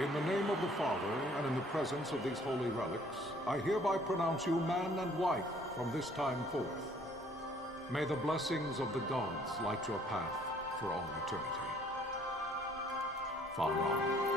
In the name of the Father, and in the presence of these holy relics, I hereby pronounce you man and wife from this time forth. May the blessings of the gods light your path for all eternity. Far on.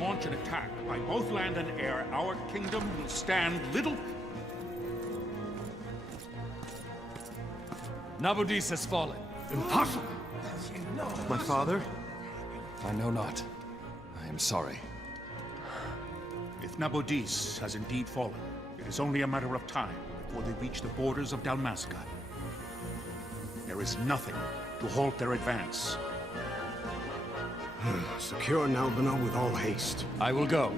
Launch an attack by both land and air, our kingdom will stand little... Nabudis has fallen. Impossible! My father? I know not. I am sorry. If Nabudis has indeed fallen, it is only a matter of time before they reach the borders of Dalmasca. There is nothing to halt their advance. Secure Nalbina with all haste. I will go.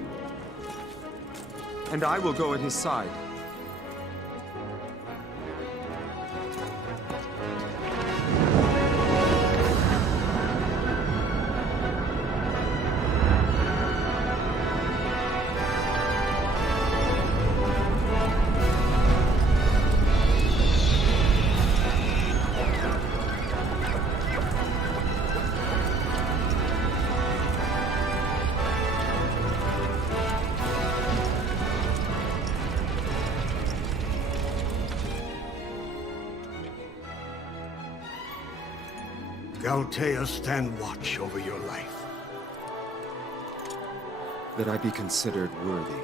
And I will go at his side. Galtea, stand watch over your life. That I be considered worthy.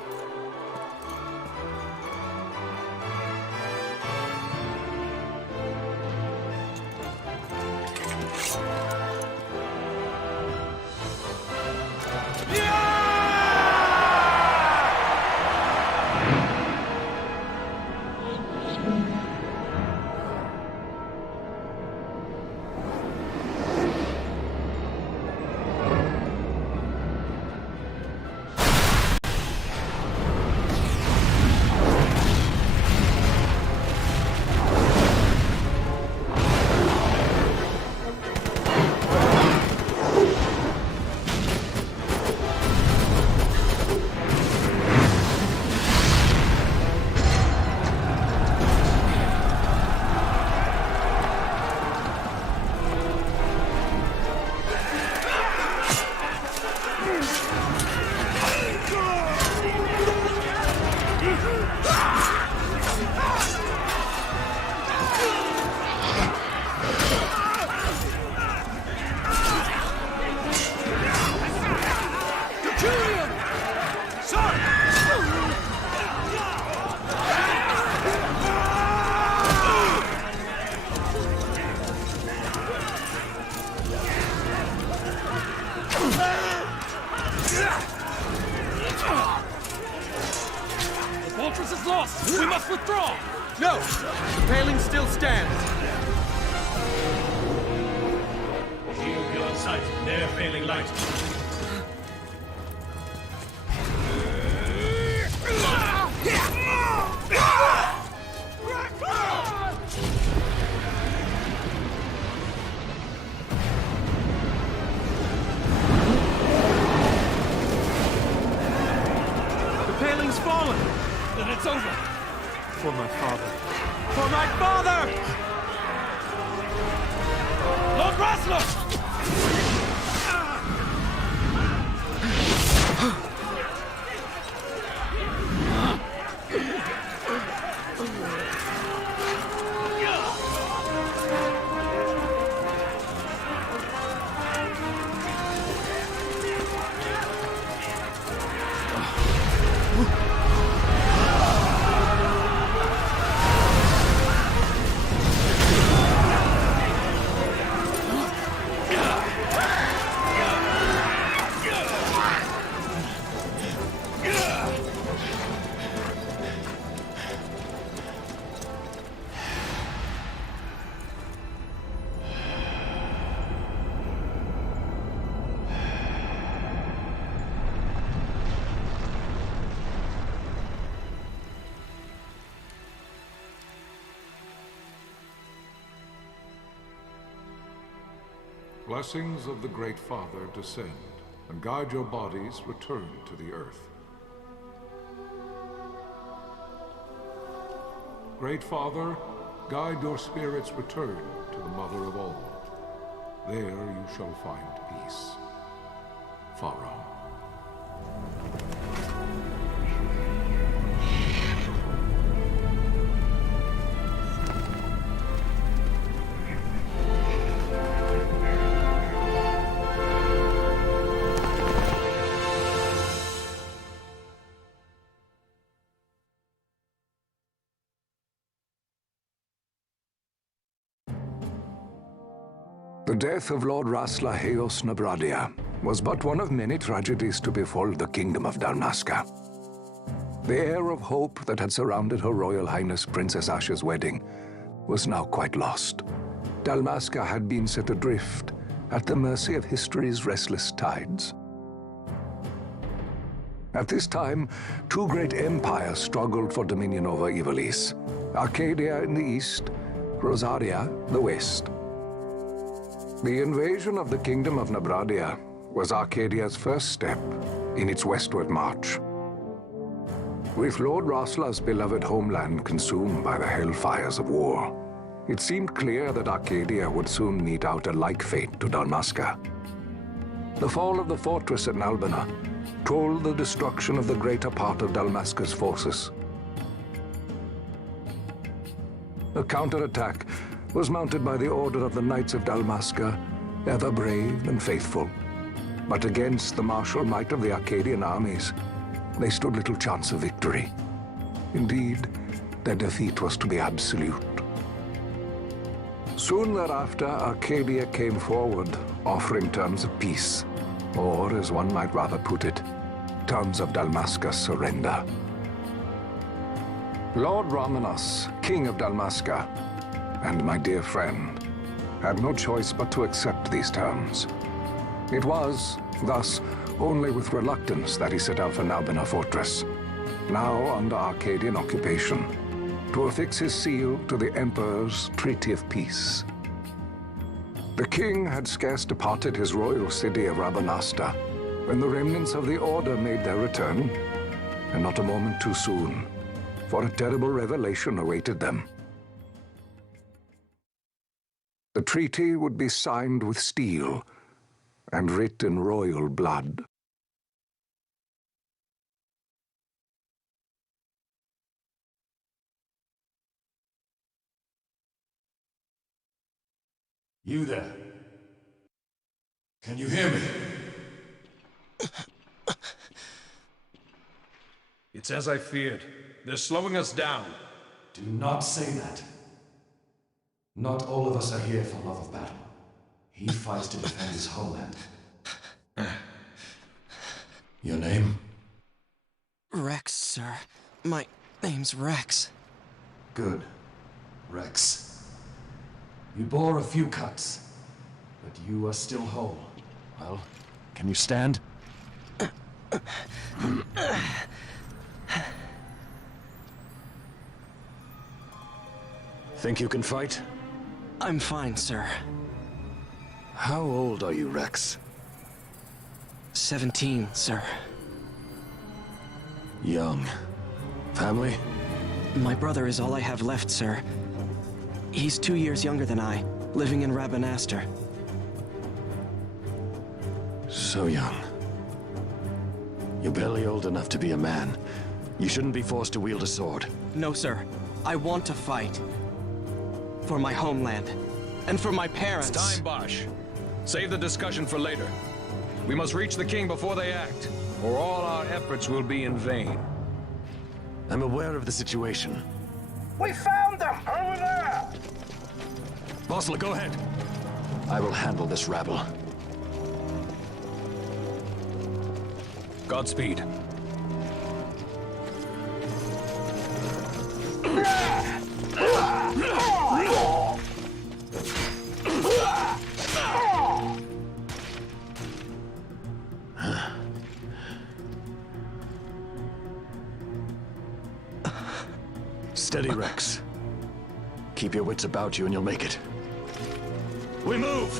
We must withdraw! No! The paling still stands! Shield kill on sight. Near failing light. The paling's fallen! Then it's over! For my father. For my father! Lord Raslos! blessings of the Great Father descend, and guide your bodies return to the earth. Great Father, guide your spirits return to the Mother of all. There you shall find peace. Pharaoh. The death of Lord Rasla Heos Nabradia was but one of many tragedies to befall the Kingdom of Dalmasca. The air of hope that had surrounded Her Royal Highness Princess Asha's wedding was now quite lost. Dalmasca had been set adrift at the mercy of history's restless tides. At this time, two great empires struggled for dominion over Ivalice: Arcadia in the east, Rosaria the west. The invasion of the Kingdom of Nabradia was Arcadia's first step in its westward march. With Lord Rasla's beloved homeland consumed by the hellfires of war, it seemed clear that Arcadia would soon mete out a like fate to Dalmasca. The fall of the fortress at Nalbina told the destruction of the greater part of Dalmasca's forces. A counterattack was mounted by the order of the Knights of Dalmasca, ever brave and faithful. But against the martial might of the Arcadian armies, they stood little chance of victory. Indeed, their defeat was to be absolute. Soon thereafter, Arcadia came forward, offering terms of peace, or, as one might rather put it, terms of Dalmasca's surrender. Lord Ramenas, King of Dalmasca, and my dear friend, had no choice but to accept these terms. It was, thus, only with reluctance that he set out for Nalbina Fortress, now under Arcadian occupation, to affix his seal to the Emperor's Treaty of Peace. The king had scarce departed his royal city of Rabanasta when the remnants of the Order made their return, and not a moment too soon, for a terrible revelation awaited them. The treaty would be signed with steel and writ in royal blood. You there? Can you hear me? It's as I feared. They're slowing us down. Do not say that. Not all of us are here for love of battle. He fights to defend his homeland. Your name? Rex, sir. My name's Rex. Good. Rex. You bore a few cuts, but you are still whole. Well, can you stand? Think you can fight? I'm fine, sir. How old are you, Rex? 17, sir. Young. Family? My brother is all I have left, sir. He's 2 years younger than I, living in Rabanastre. So young. You're barely old enough to be a man. You shouldn't be forced to wield a sword. No, sir. I want to fight. For my homeland. And for my parents. It's time, Bosch. Save the discussion for later. We must reach the king before they act, or all our efforts will be in vain. I'm aware of the situation. We found them! Over there! Bosler, go ahead. I will handle this rabble. Godspeed. Steady, Rex. Keep your wits about you and you'll make it. We move!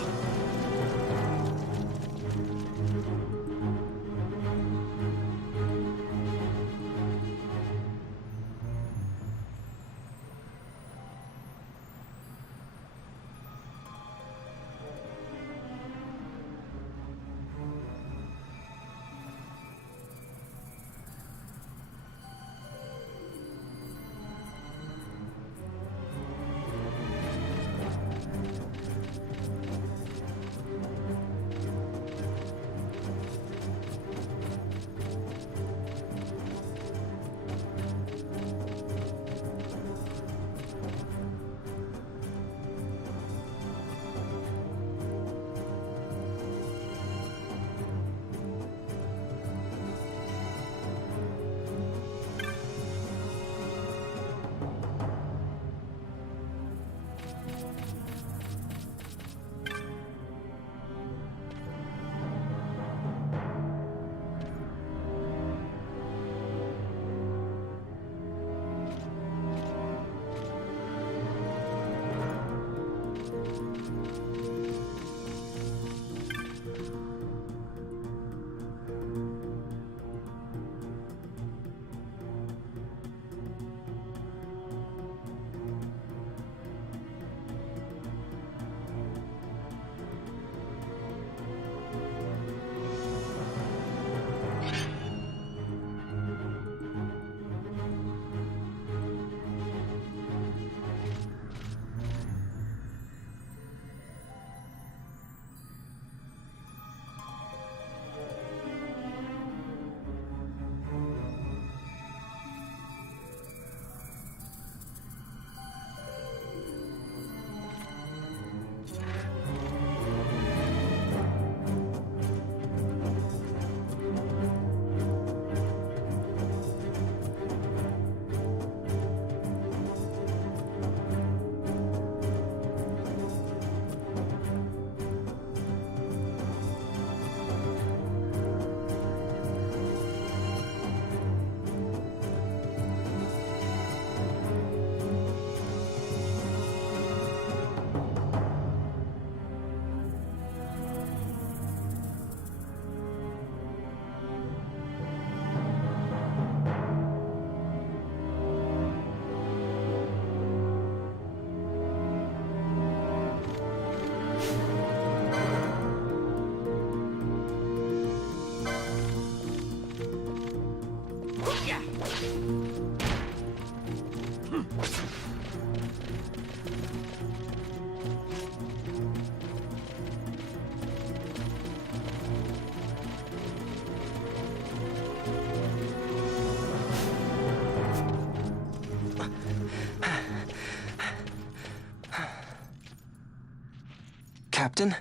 Captain?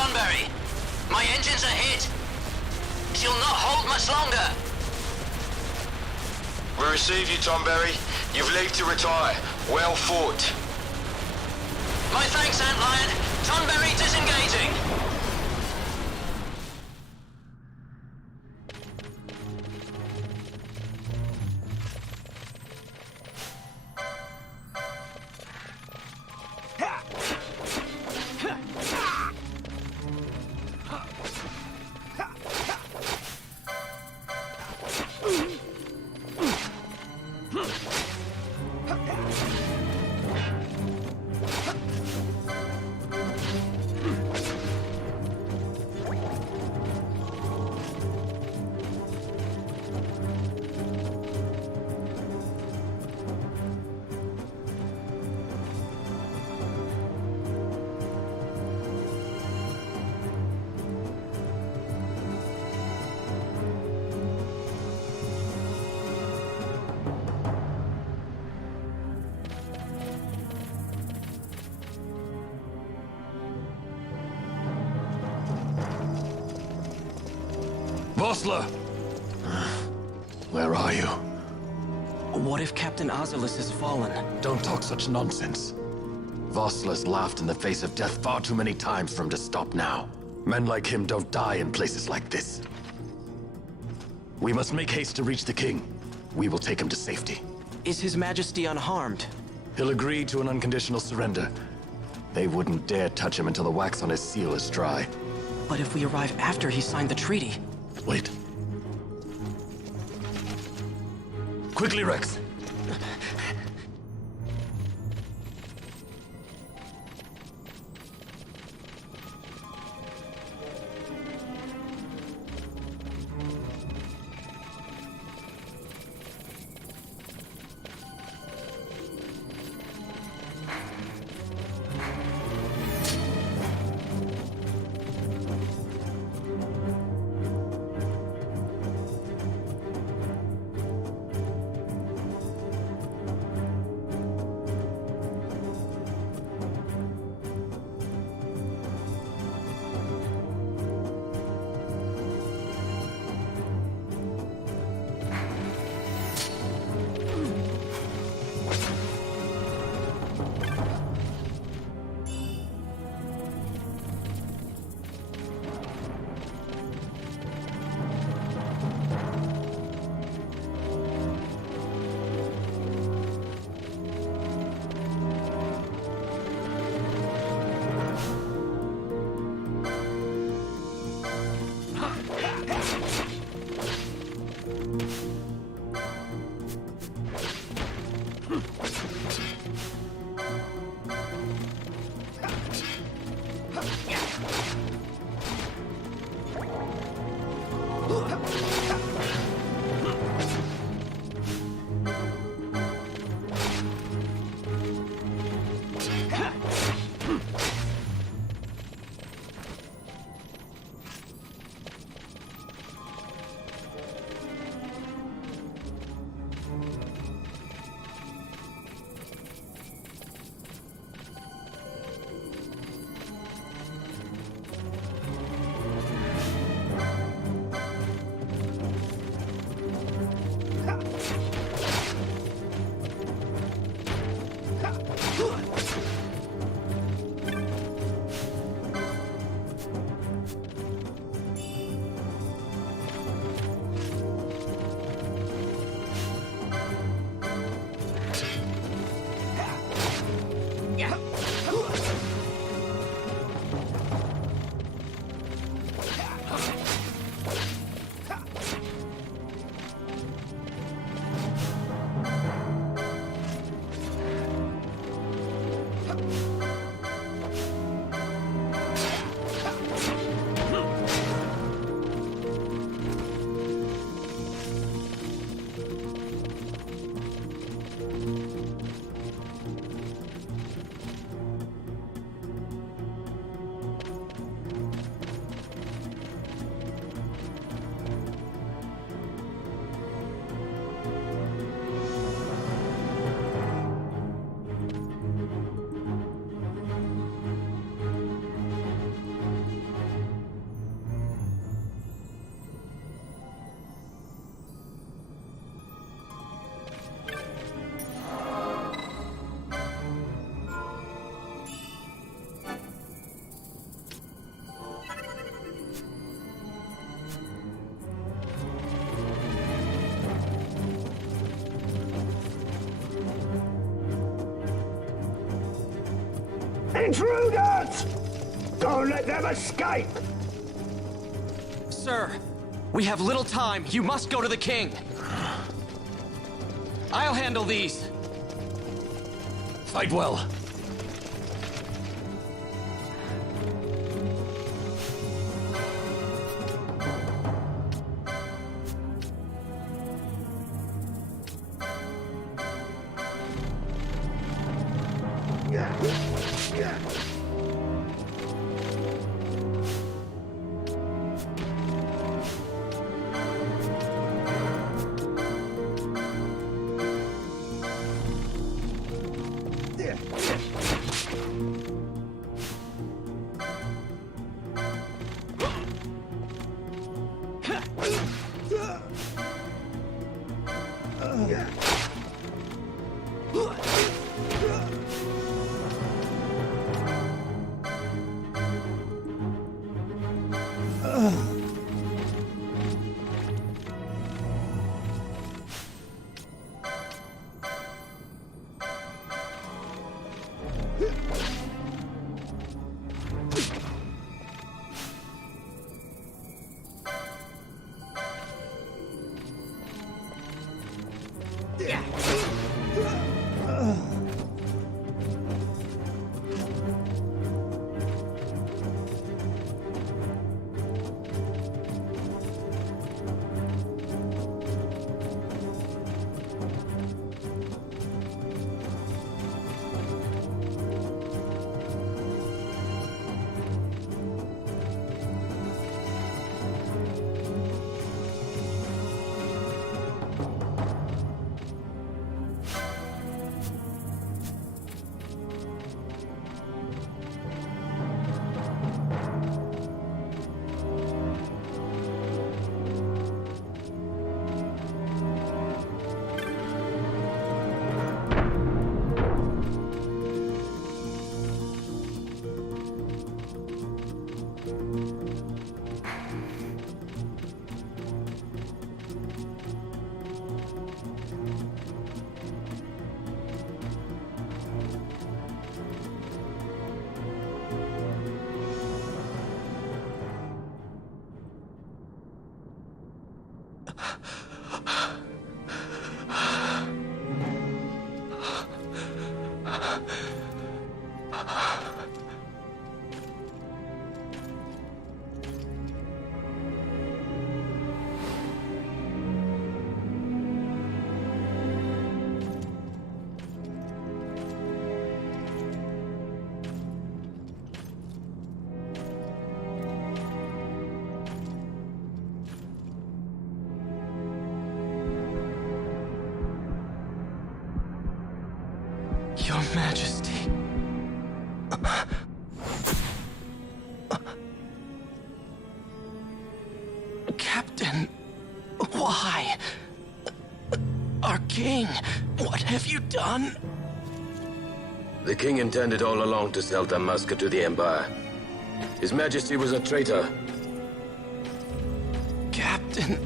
Tonberry, my engines are hit. She'll not hold much longer. We receive you, Tonberry. You've leave to retire. Well fought. My thanks, Antlion. Tonberry disengaging. Vossler! Where are you? What if Captain Azelis has fallen? Don't talk such nonsense. Vossler's laughed in the face of death far too many times for him to stop now. Men like him don't die in places like this. We must make haste to reach the king. We will take him to safety. Is His Majesty unharmed? He'll agree to an unconditional surrender. They wouldn't dare touch him until the wax on his seal is dry. But if we arrive after he signed the treaty... Wait. Quickly, Rex! Intruders! Don't let them escape! Sir, we have little time. You must go to the king. I'll handle these. Fight well. Your Majesty. Captain, why? Our king, what have you done? The king intended all along to sell Dalmasca to the Empire. His Majesty was a traitor. Captain,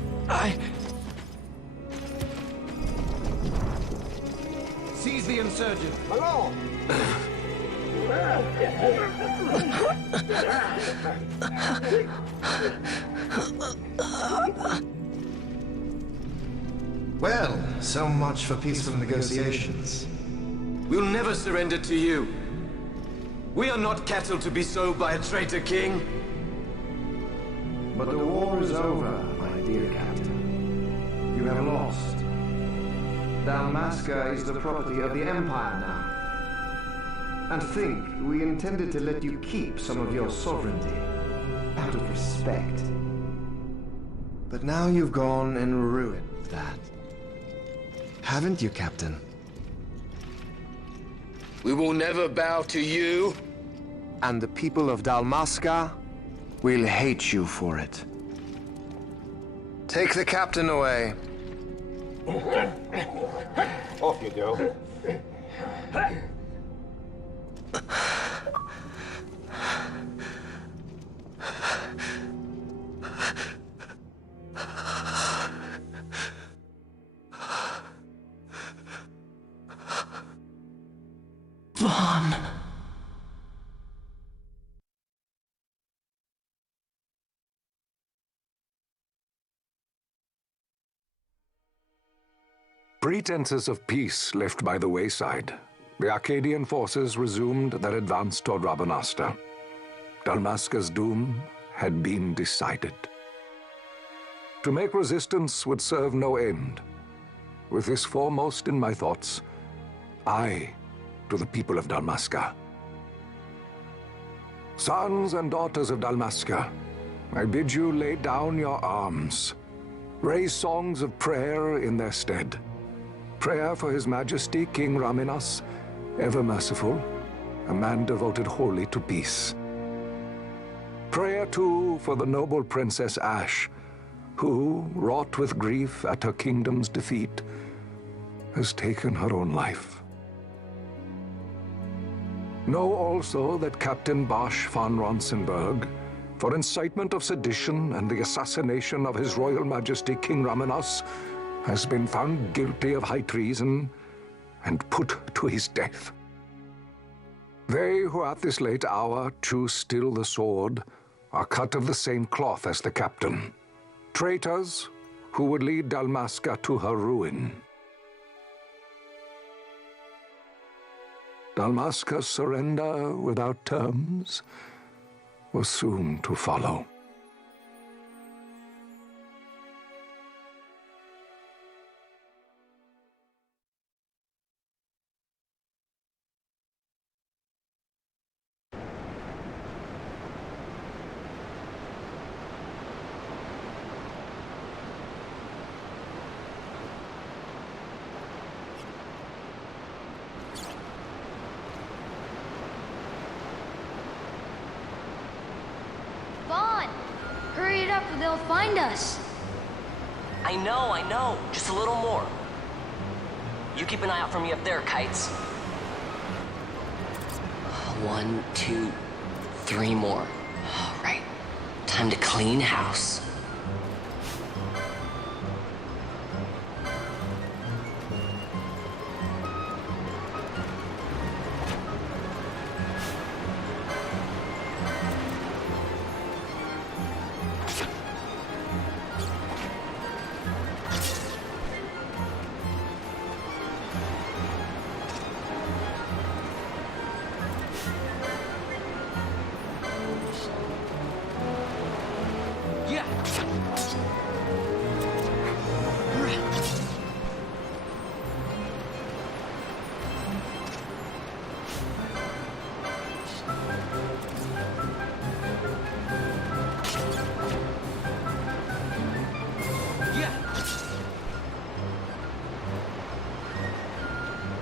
Seize the insurgent. Hello! Well, so much for peaceful negotiations. We'll never surrender to you. We are not cattle to be sold by a traitor king. But the war is over, my dear Captain. You have lost. Dalmasca is the property of the Empire now. And think, we intended to let you keep some of your sovereignty, out of respect. But now you've gone and ruined that. Haven't you, Captain? We will never bow to you. And the people of Dalmasca will hate you for it. Take the captain away. Off you go. Vaughn. Pretenses of peace left by the wayside, the Arcadian forces resumed their advance toward Rabanastre. Dalmasca's doom had been decided. To make resistance would serve no end. With this foremost in my thoughts, I to the people of Dalmasca. Sons and daughters of Dalmasca, I bid you lay down your arms. Raise songs of prayer in their stead. Prayer for His Majesty King Raminas, ever merciful, a man devoted wholly to peace. Prayer, too, for the noble Princess Ashe, who, wrought with grief at her kingdom's defeat, has taken her own life. Know also that Captain Bosch von Ronsenberg, for incitement of sedition and the assassination of His Royal Majesty King Ramenos, has been found guilty of high treason and put to his death. They who at this late hour choose still the sword are cut of the same cloth as the captain. Traitors who would lead Dalmasca to her ruin. Dalmasca's surrender without terms was soon to follow. Hurry it up or they'll find us. I know. Just a little more. You keep an eye out for me up there, Kites. 1, 2, 3 more. All right. Time to clean house.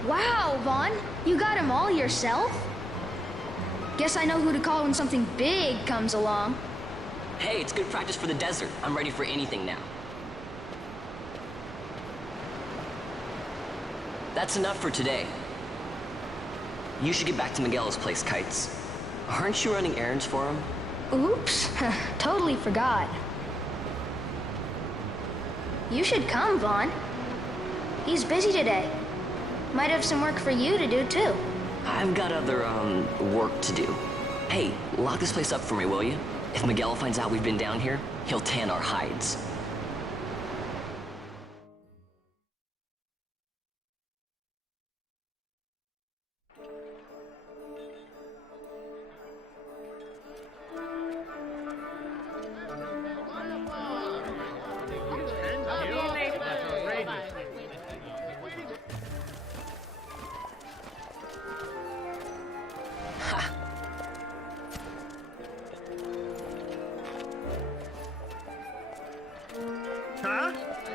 Wow, Vaughn, you got him all yourself? Guess I know who to call when something big comes along. Hey, it's good practice for the desert. I'm ready for anything now. That's enough for today. You should get back to Miguel's place, Kites. Aren't you running errands for him? Oops, totally forgot. You should come, Vaughn. He's busy today. Might have some work for you to do, too. I've got other, work to do. Hey, lock this place up for me, will you? If Miguel finds out we've been down here, he'll tan our hides.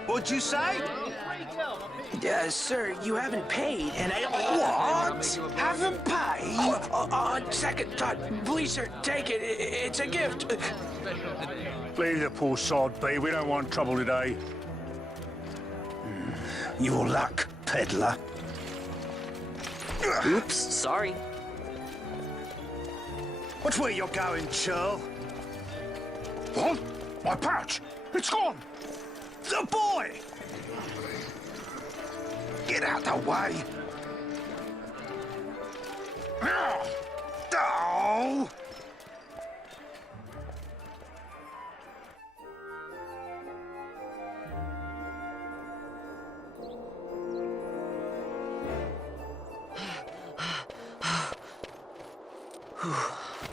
What'd you say? Sir, you haven't paid, and I... What? Haven't paid? On second thought, please, sir, take it. It's a gift. Leave the poor sod be. We don't want trouble today. Your luck, peddler. Oops, sorry. Watch where you're going, churl. What? My pouch! It's gone! The boy! Get out the way! Oh!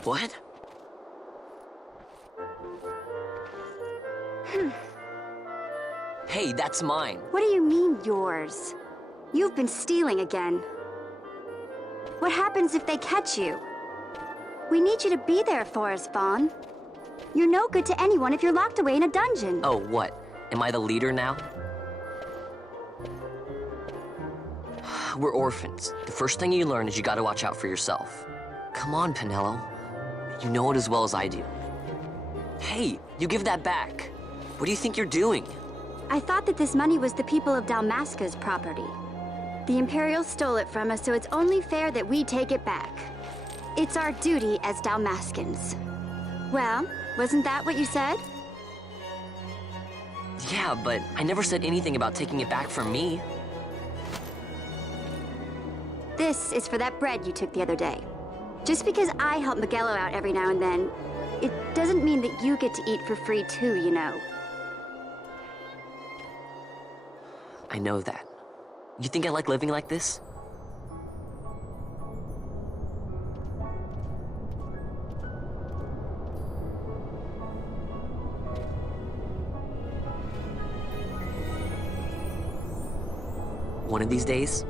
What? Hey, that's mine. What do you mean, yours? You've been stealing again. What happens if they catch you? We need you to be there for us, Vaughn. You're no good to anyone if you're locked away in a dungeon. Oh, what? Am I the leader now? We're orphans. The first thing you learn is you gotta watch out for yourself. Come on, Penelo. You know it as well as I do. Hey, you give that back. What do you think you're doing? I thought that this money was the people of Dalmasca's property. The Imperials stole it from us, so it's only fair that we take it back. It's our duty as Dalmaskins. Well, wasn't that what you said? Yeah, but I never said anything about taking it back from me. This is for that bread you took the other day. Just because I help Miguelo out every now and then, it doesn't mean that you get to eat for free too, you know. I know that. You think I like living like this? One of these days,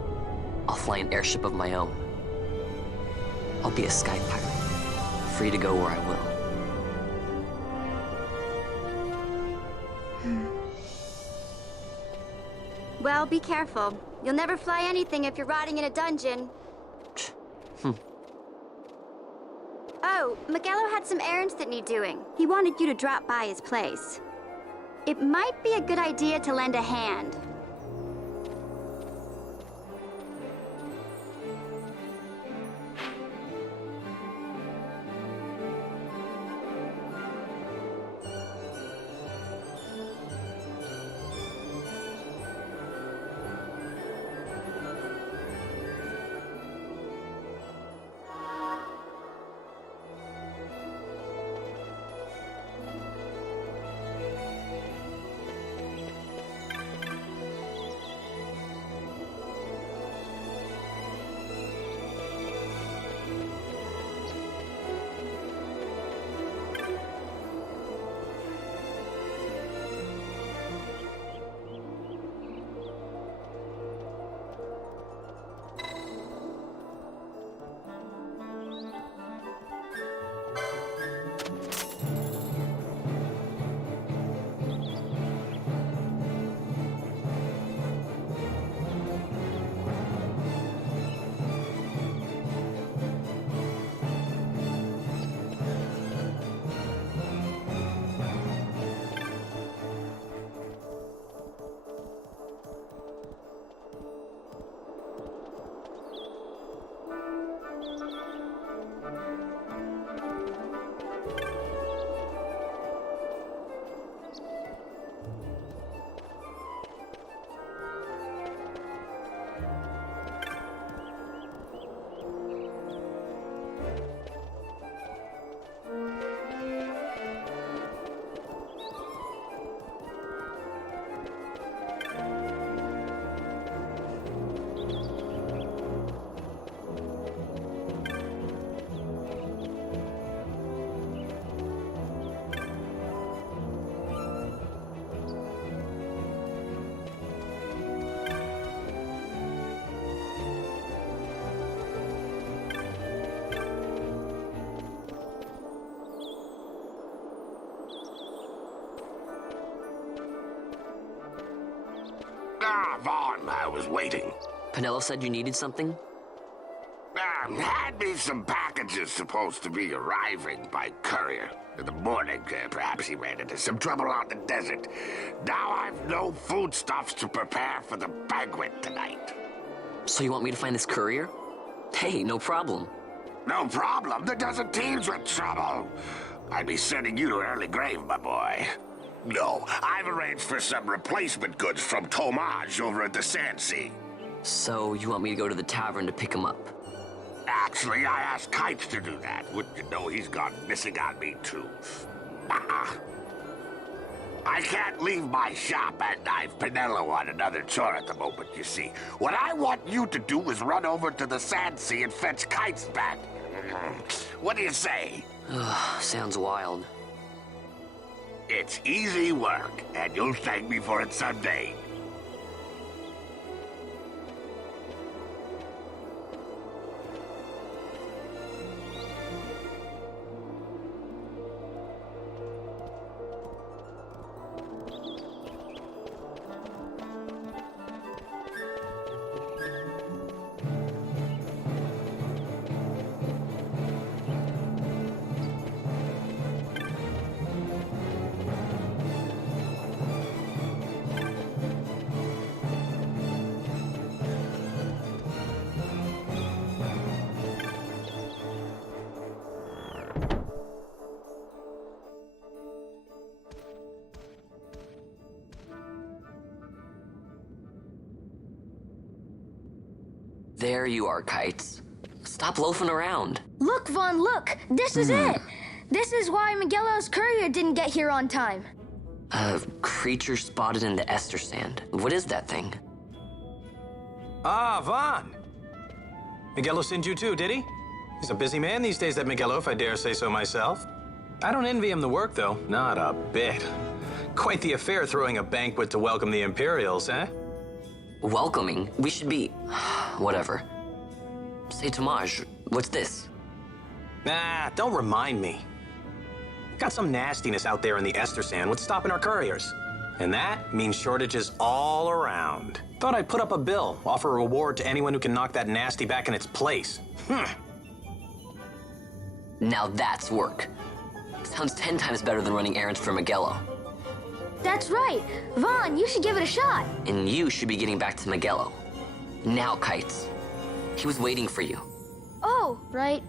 I'll fly an airship of my own. I'll be a sky pirate, free to go where I will. Well, be careful. You'll never fly anything if you're rotting in a dungeon. Oh, Miguelo had some errands that need doing. He wanted you to drop by his place. It might be a good idea to lend a hand. Ah, Vaughn, I was waiting. Penelo said you needed something? Had me some packages supposed to be arriving by courier. In the morning, perhaps he ran into some trouble out in the desert. Now I've no foodstuffs to prepare for the banquet tonight. So you want me to find this courier? Hey, no problem. No problem. The desert teems with trouble. I'd be sending you to an early grave, my boy. No, I've arranged for some replacement goods from Tomaj over at the Sandsea. So you want me to go to the tavern to pick him up? Actually, I asked Kites to do that. Wouldn't you know he's gone missing on me, too. I can't leave my shop, and I've Penelo on another chore at the moment, you see. What I want you to do is run over to the Sandsea and fetch Kites back. What do you say? Sounds wild. It's easy work, and you'll thank me for it someday. There you are, Kites. Stop loafing around. Look, Vaughn, look! This is it! This is why Miguelo's courier didn't get here on time. A creature spotted in the Ester Sand. What is that thing? Ah, Vaughn! Miguelo sent you too, did he? He's a busy man these days, that Miguelo, if I dare say so myself. I don't envy him the work, though. Not a bit. Quite the affair throwing a banquet to welcome the Imperials, eh? Welcoming? We should be... whatever. Say, Tomaj, what's this? Nah, don't remind me. Got some nastiness out there in the Ester Sand. What's stopping our couriers? And that means shortages all around. Thought I'd put up a bill, offer a reward to anyone who can knock that nasty back in its place. Now that's work. Sounds 10 times better than running errands for Miguelo. That's right. Vaughn, you should give it a shot. And you should be getting back to Miguelo. Now, Kites. He was waiting for you. Oh, right.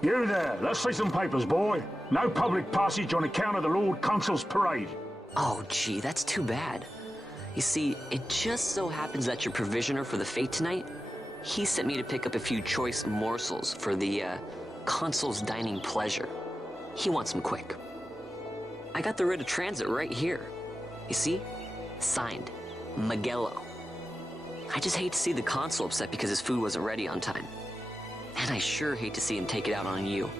You there, let's see some papers, boy. No public passage on account of the Lord Consul's parade. Oh, gee, that's too bad. You see, it just so happens that your provisioner for the fete tonight, he sent me to pick up a few choice morsels for the, Consul's dining pleasure. He wants them quick. I got the writ of transit right here. You see? Signed, Magello. I just hate to see the Consul upset because his food wasn't ready on time. And I sure hate to see him take it out on you.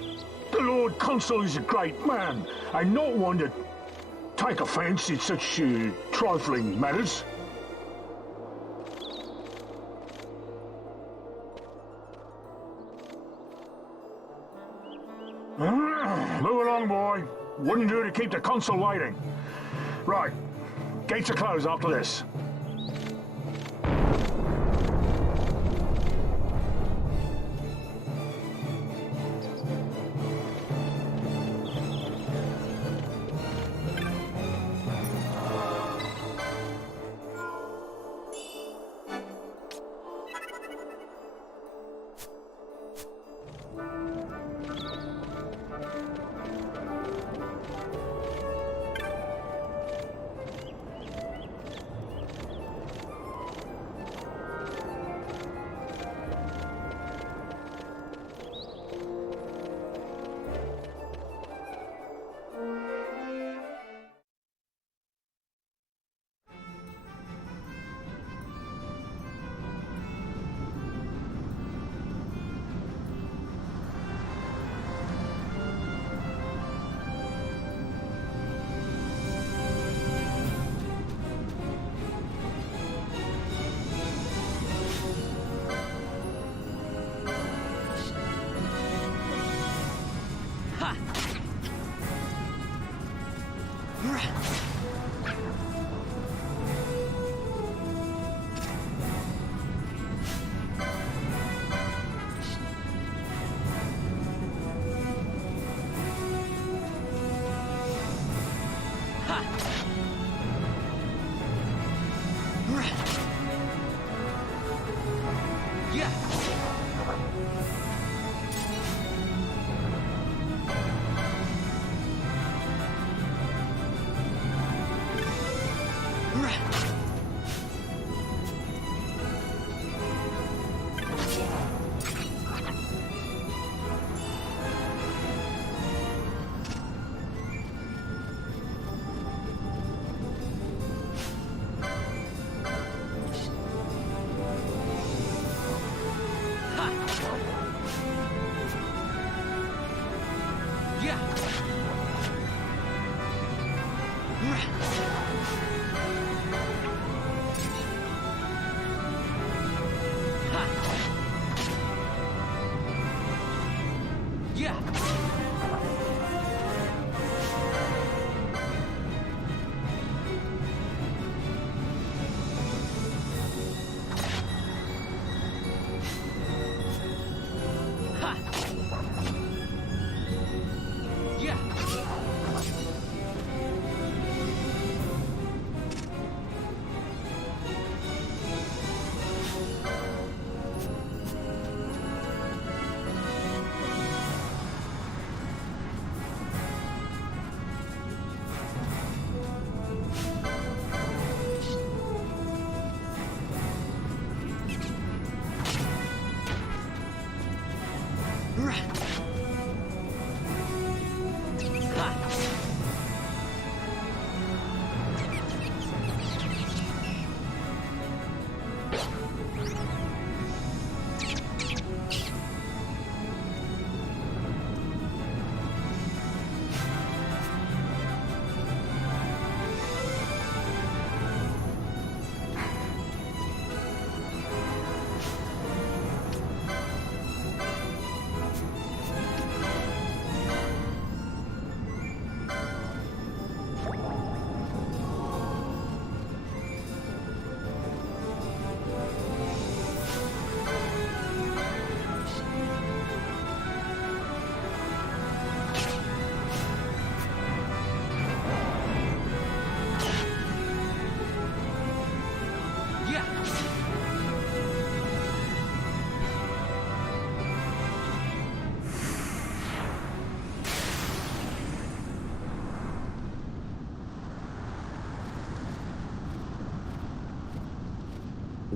The Lord Consul is a great man, and not one to take offense in such trifling matters. Move along, boy. Wouldn't do to keep the Consul waiting. Right. Gates are closed after this.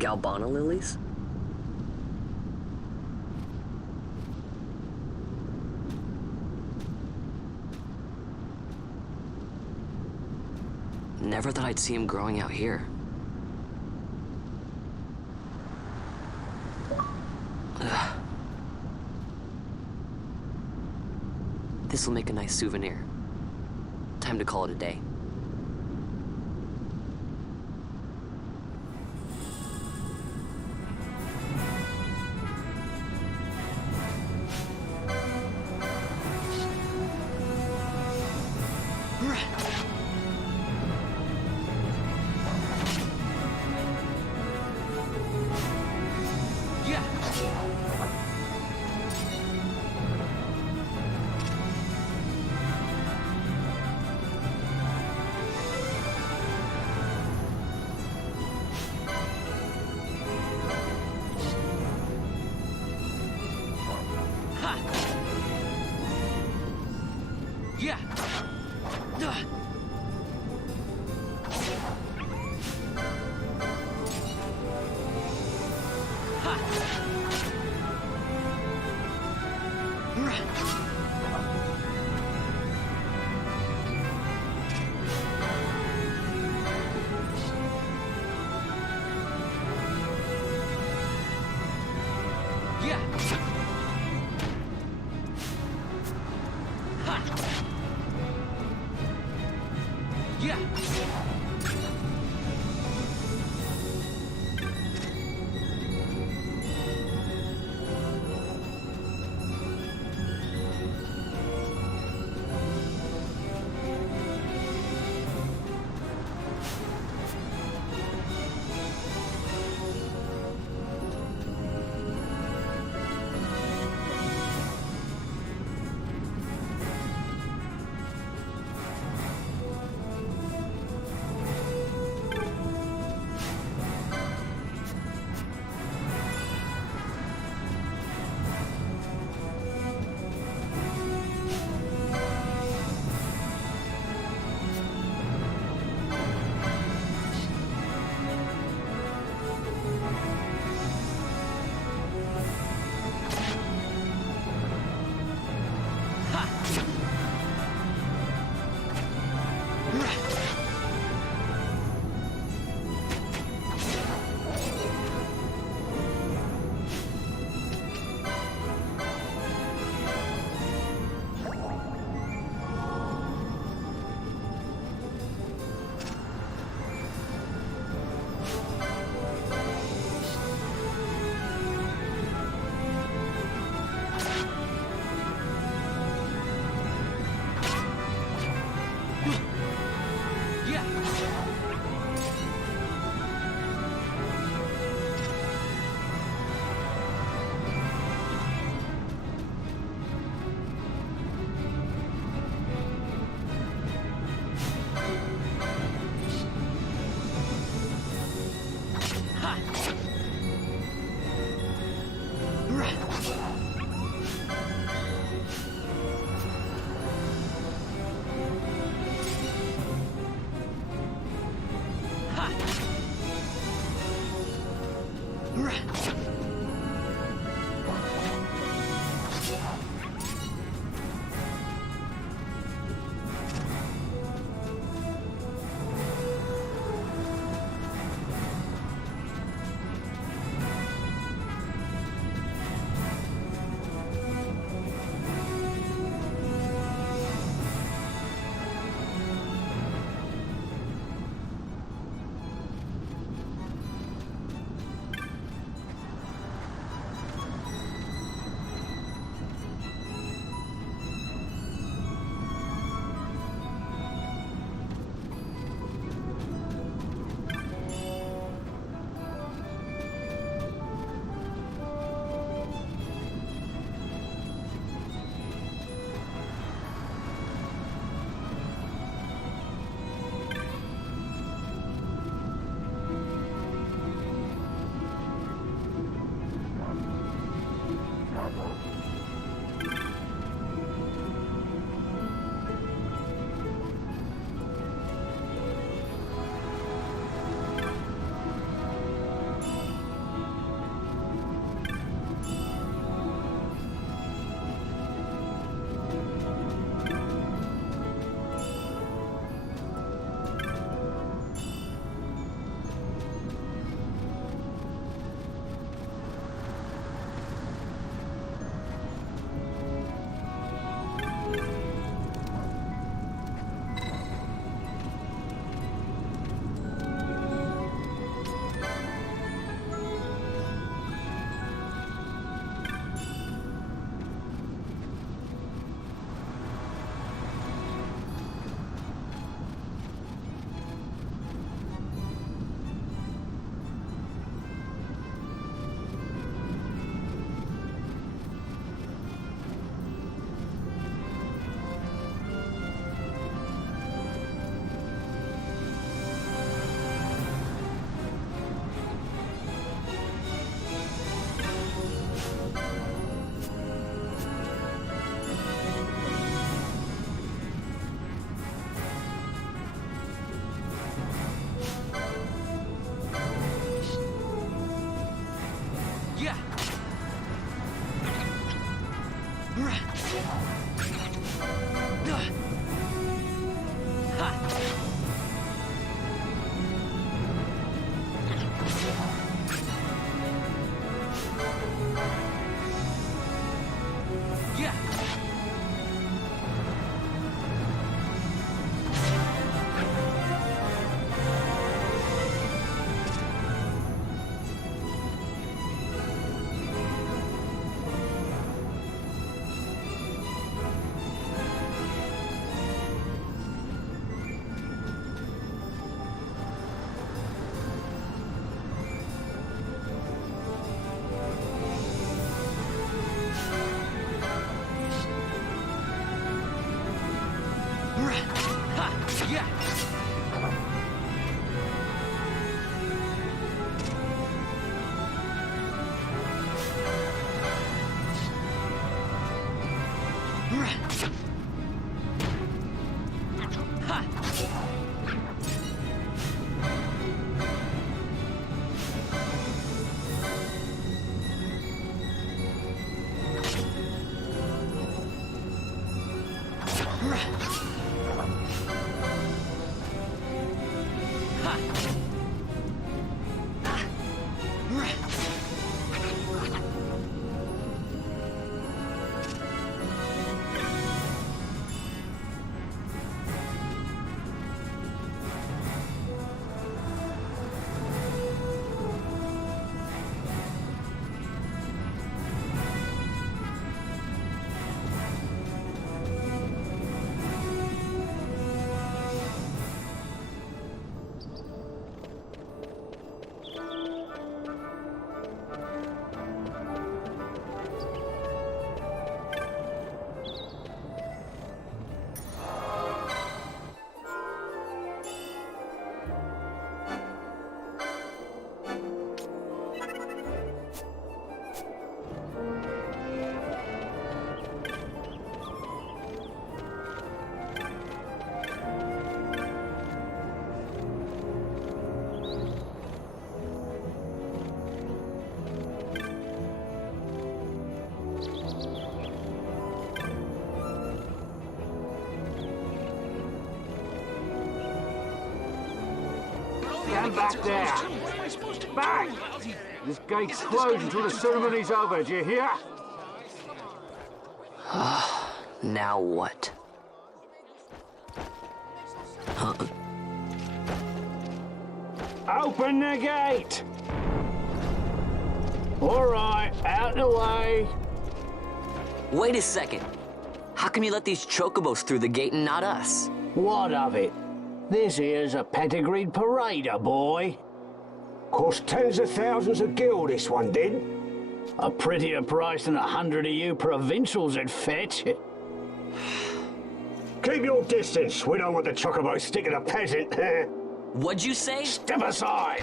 Galbana lilies? Never thought I'd see him growing out here. This'll make a nice souvenir. Time to call it a day. Stand back there! Back! This gate's closed until the ceremony's over, do you hear? Now what? Huh? Open the gate! All right, out the way. Wait a second. How come you let these chocobos through the gate and not us? What of it? This here's a pedigreed parader, boy. Cost tens of thousands of gil, this one did. A prettier price than 100 of you provincials would fetch. Keep your distance. We don't want the chocobo sticking a peasant. What'd you say? Step aside.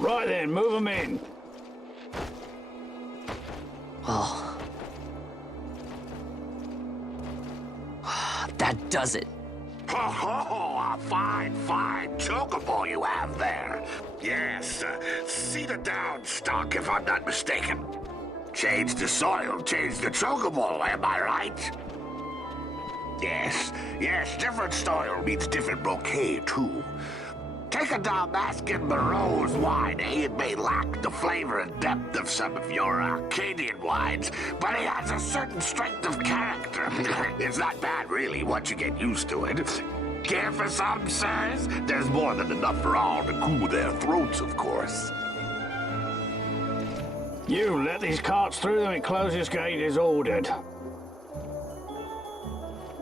Right then, move them in. Oh. That does it. Oh, a fine chocobo you have there. Yes, cedar down stock, if I'm not mistaken. Change the soil, change the chocobo, am I right? Yes, different soil means different bouquet, too. Take a Dalmascan Moreau's wine, It may lack the flavor and depth of some of your Arcadian wines, but it has a certain strength of character. It's not bad, really, once you get used to it. Care for some, sirs? There's more than enough for all to cool their throats, of course. You let these carts through and close this gate as ordered.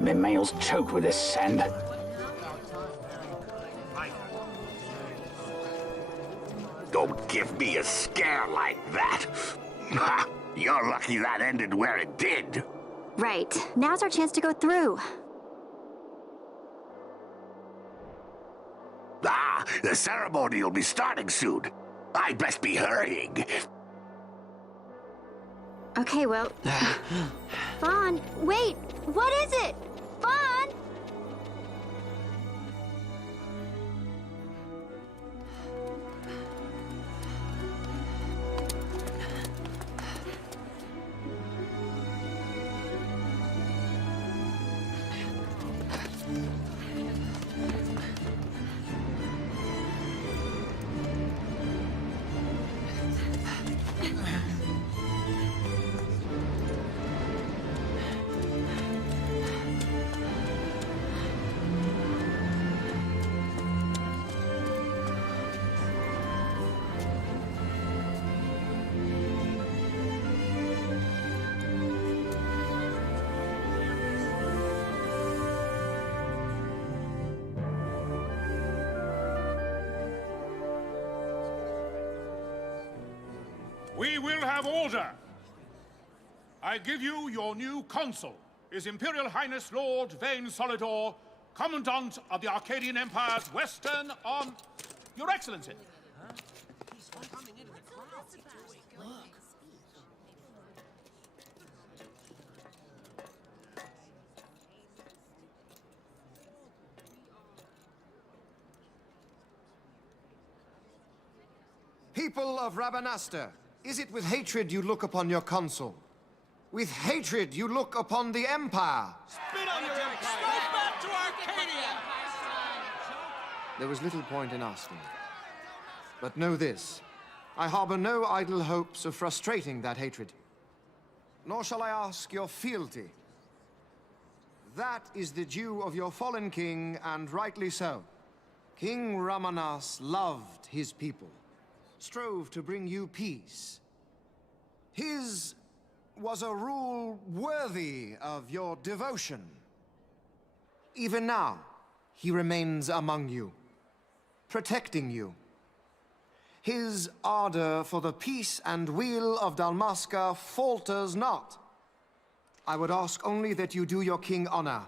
My mail's choked with this sand. Don't give me a scare like that. You're lucky that ended where it did. Right. Now's our chance to go through. The ceremony will be starting soon. I'd best be hurrying. Okay, well... Vaughn, wait! What is it? Vaughn! We will have order. I give you your new consul, His Imperial Highness Lord Vayne Solidor, Commandant of the Arcadian Empire's Western Arm... Your Excellency. People of Rabanastre, is it with hatred you look upon your consul? With hatred you look upon the Empire? Spit on your empire! Go back to Arcadia! There was little point in asking. But know this, I harbor no idle hopes of frustrating that hatred. Nor shall I ask your fealty. That is the due of your fallen king, and rightly so. King Ramanas loved his people, strove to bring you peace. His was a rule worthy of your devotion. Even now, he remains among you, protecting you. His ardor for the peace and weal of Dalmasca falters not. I would ask only that you do your king honor.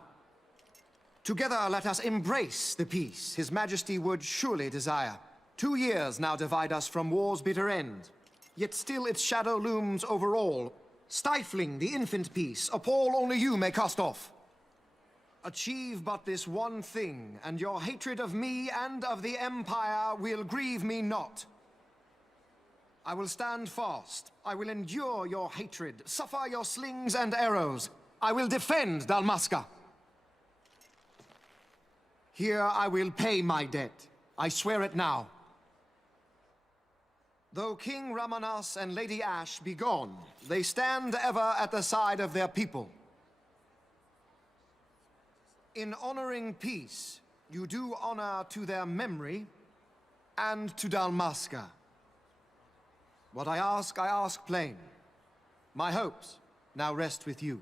Together let us embrace the peace His Majesty would surely desire. 2 years now divide us from war's bitter end, yet still its shadow looms over all, stifling the infant peace, a pall only you may cast off. Achieve but this one thing, and your hatred of me and of the Empire will grieve me not. I will stand fast. I will endure your hatred, suffer your slings and arrows. I will defend Dalmasca. Here I will pay my debt. I swear it now. Though King Ramanas and Lady Ashe be gone, they stand ever at the side of their people. In honoring peace, you do honor to their memory and to Dalmasca. What I ask plain. My hopes now rest with you.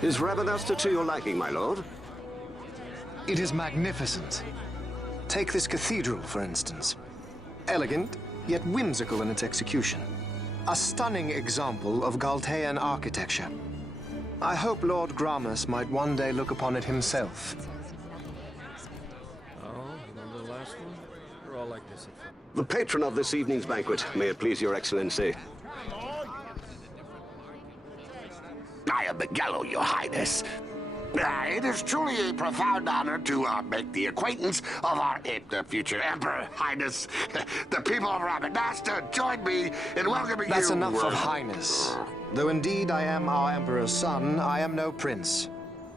Is Rabanastre to your liking, my lord? It is magnificent. Take this cathedral, for instance. Elegant, yet whimsical in its execution. A stunning example of Galtean architecture. I hope Lord Gramus might one day look upon it himself. Oh, remember the last one? We're all like this. The patron of this evening's banquet, may it please your excellency. I am Miguelo, your highness. It is truly a profound honor to make the acquaintance of our future emperor, highness. The people of Rabanastre join me in welcoming you. That's enough of highness. Though indeed I am our emperor's son, I am no prince.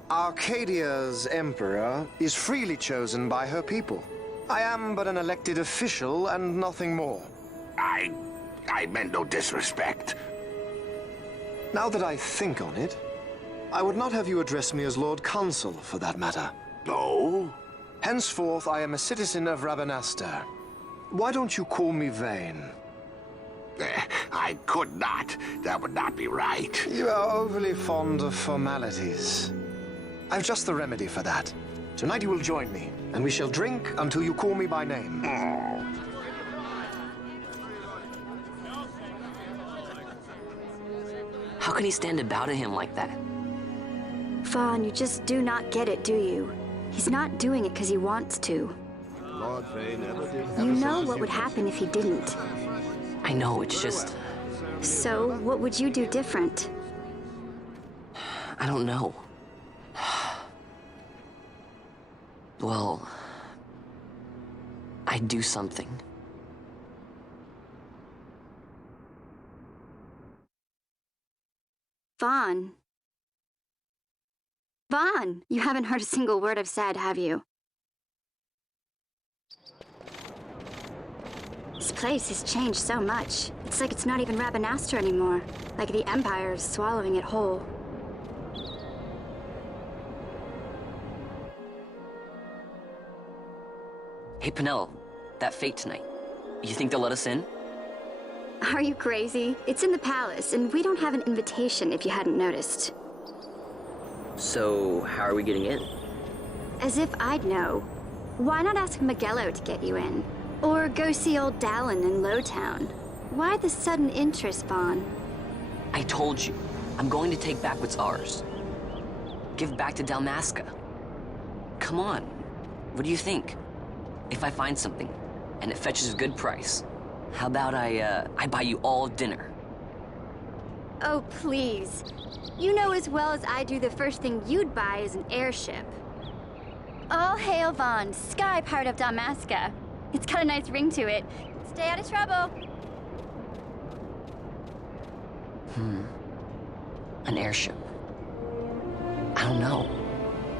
Arcadia's emperor is freely chosen by her people. I am but an elected official and nothing more. I meant no disrespect. Now that I think on it, I would not have you address me as Lord Consul, for that matter. No? Henceforth, I am a citizen of Rabanastre. Why don't you call me Vayne? I could not. That would not be right. You are overly fond of formalities. I've just the remedy for that. Tonight you will join me, and we shall drink until you call me by name. How can he stand about to him like that? Vaughn, you just do not get it, do you? He's not doing it because he wants to. Lord Vayne never did. You know what would happen if he didn't. I know, it's just... So, what would you do different? I don't know. Well... I'd do something. Vaughn. Vaughn! You haven't heard a single word I've said, have you? This place has changed so much. It's like it's not even Rabanastre anymore. Like the Empire is swallowing it whole. Hey, Penel, that fate tonight. You think they'll let us in? Are you crazy? It's in the palace, and we don't have an invitation if you hadn't noticed. So, how are we getting in? As if I'd know. Why not ask Magello to get you in? Or go see old Dallin in Lowtown? Why the sudden interest, Vaughn? I told you, I'm going to take back what's ours. Give back to Dalmasca. Come on, what do you think? If I find something, and it fetches a good price, how about I buy you all dinner? Oh, please. You know as well as I do the first thing you'd buy is an airship. All hail Vaughn, Sky Pirate of Dalmasca. It's got a nice ring to it. Stay out of trouble. An airship. I don't know.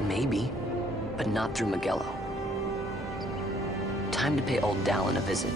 Maybe, but not through Magello. Time to pay old Dallin a visit.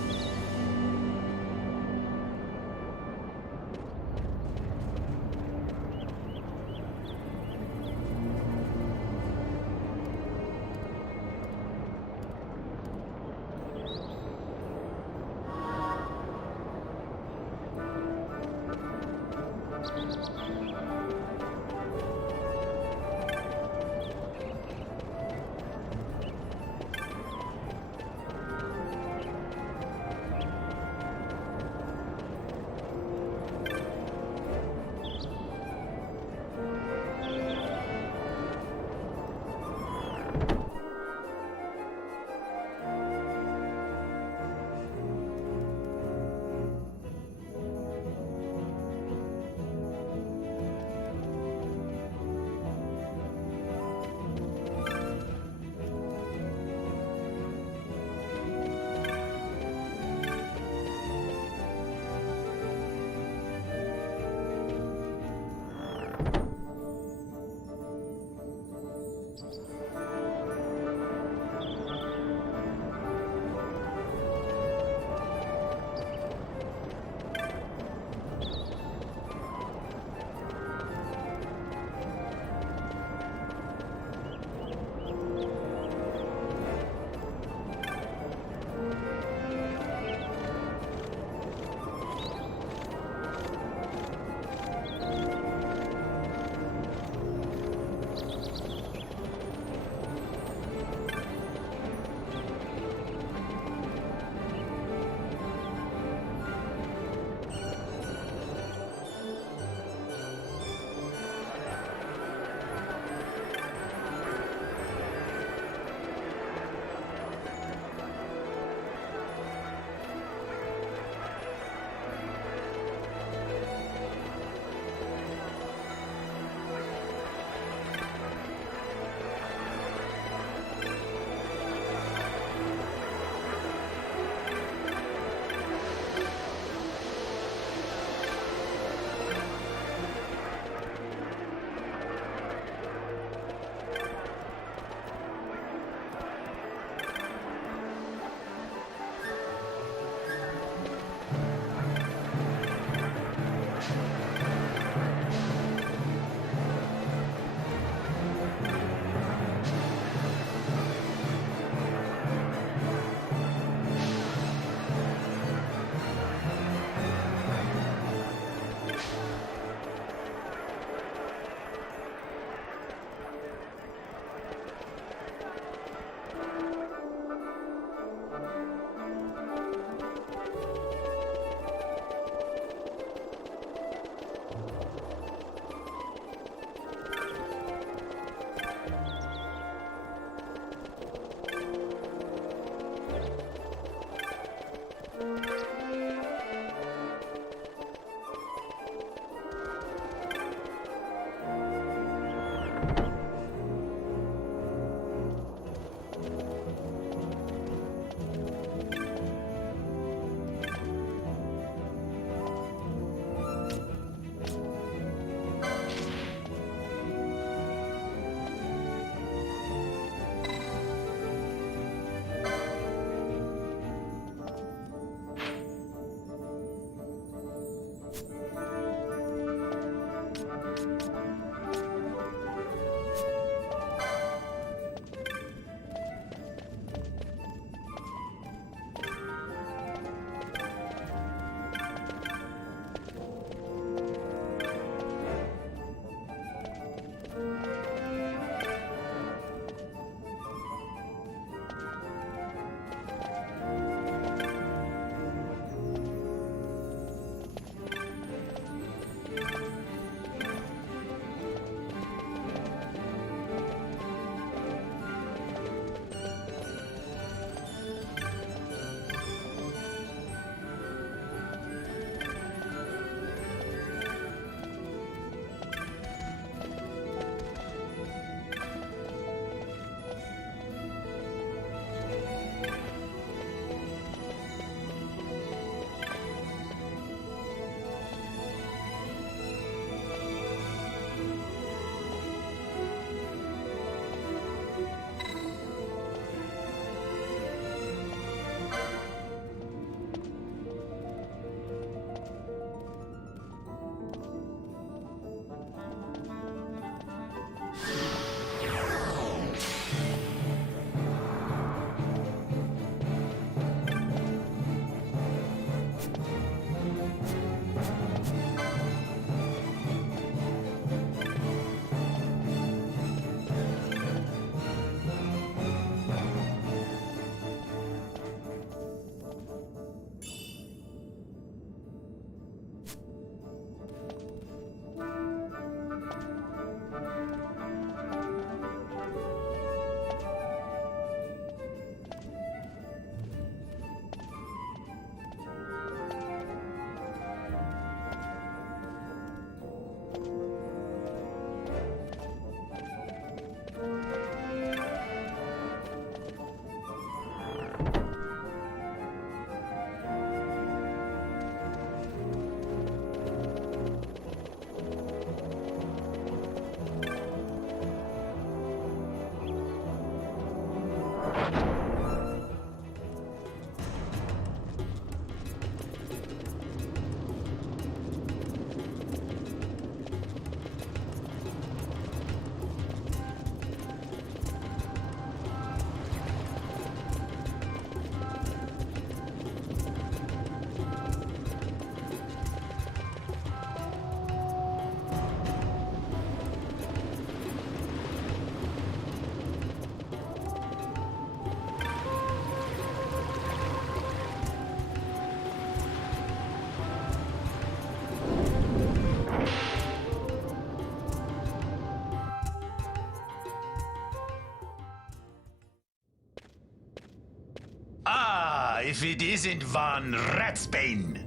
If it isn't Von Ratsbane.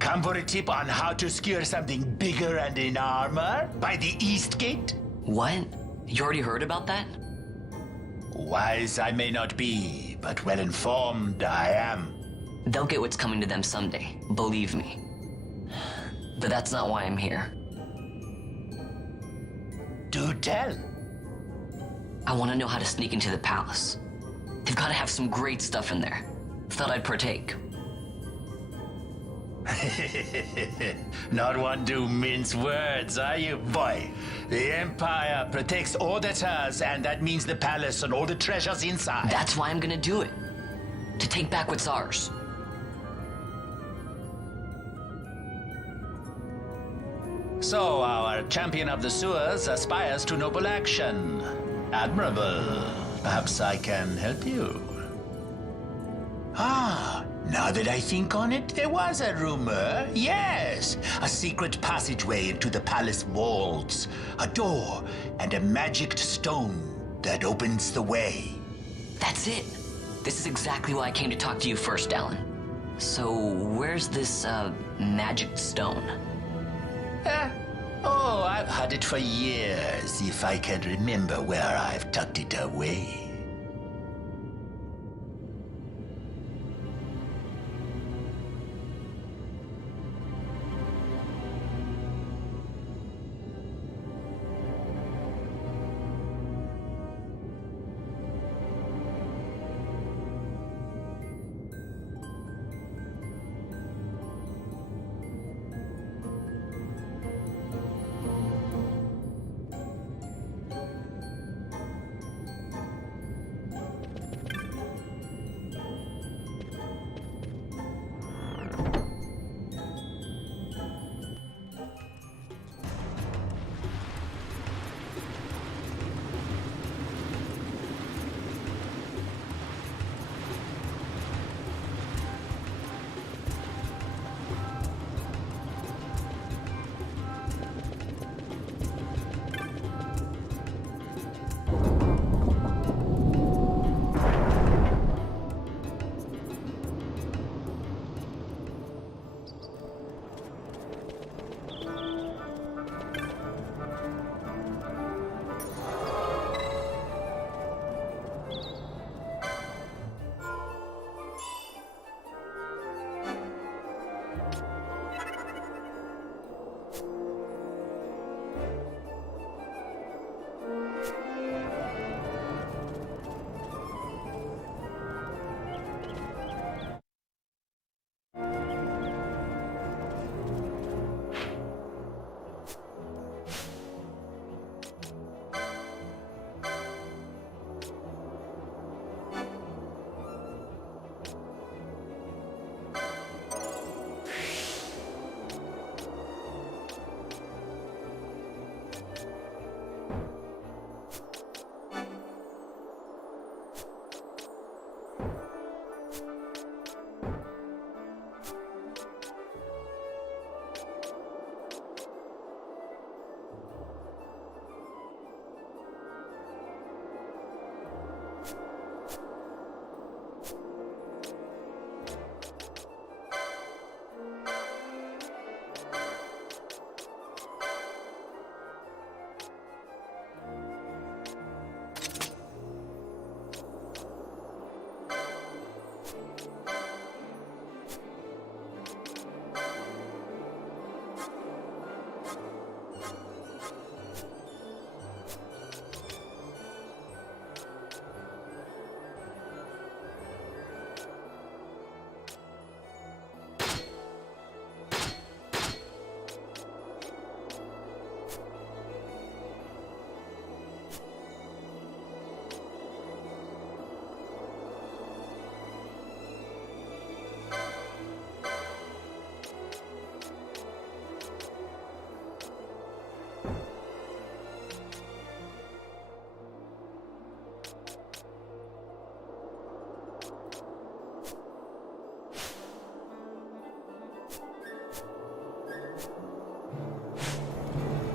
Come for a tip on how to secure something bigger and in armor by the East Gate? What? You already heard about that? Wise I may not be, but well informed I am. They'll get what's coming to them someday, believe me. But that's not why I'm here. Do tell. I want to know how to sneak into the palace. They've got to have some great stuff in there. Thought I'd partake. Not one to mince words, are you, boy? The Empire protects all that's hers, and that means the palace and all the treasures inside. That's why I'm gonna do it. To take back what's ours. So, our champion of the sewers aspires to noble action. Admirable. Perhaps I can help you. Ah, now that I think on it, there was a rumor. Yes, a secret passageway into the palace walls, a door, and a magic stone that opens the way. That's it. This is exactly why I came to talk to you first, Alan. So, where's this, magic stone? Oh, I've had it for years, if I can remember where I've tucked it away.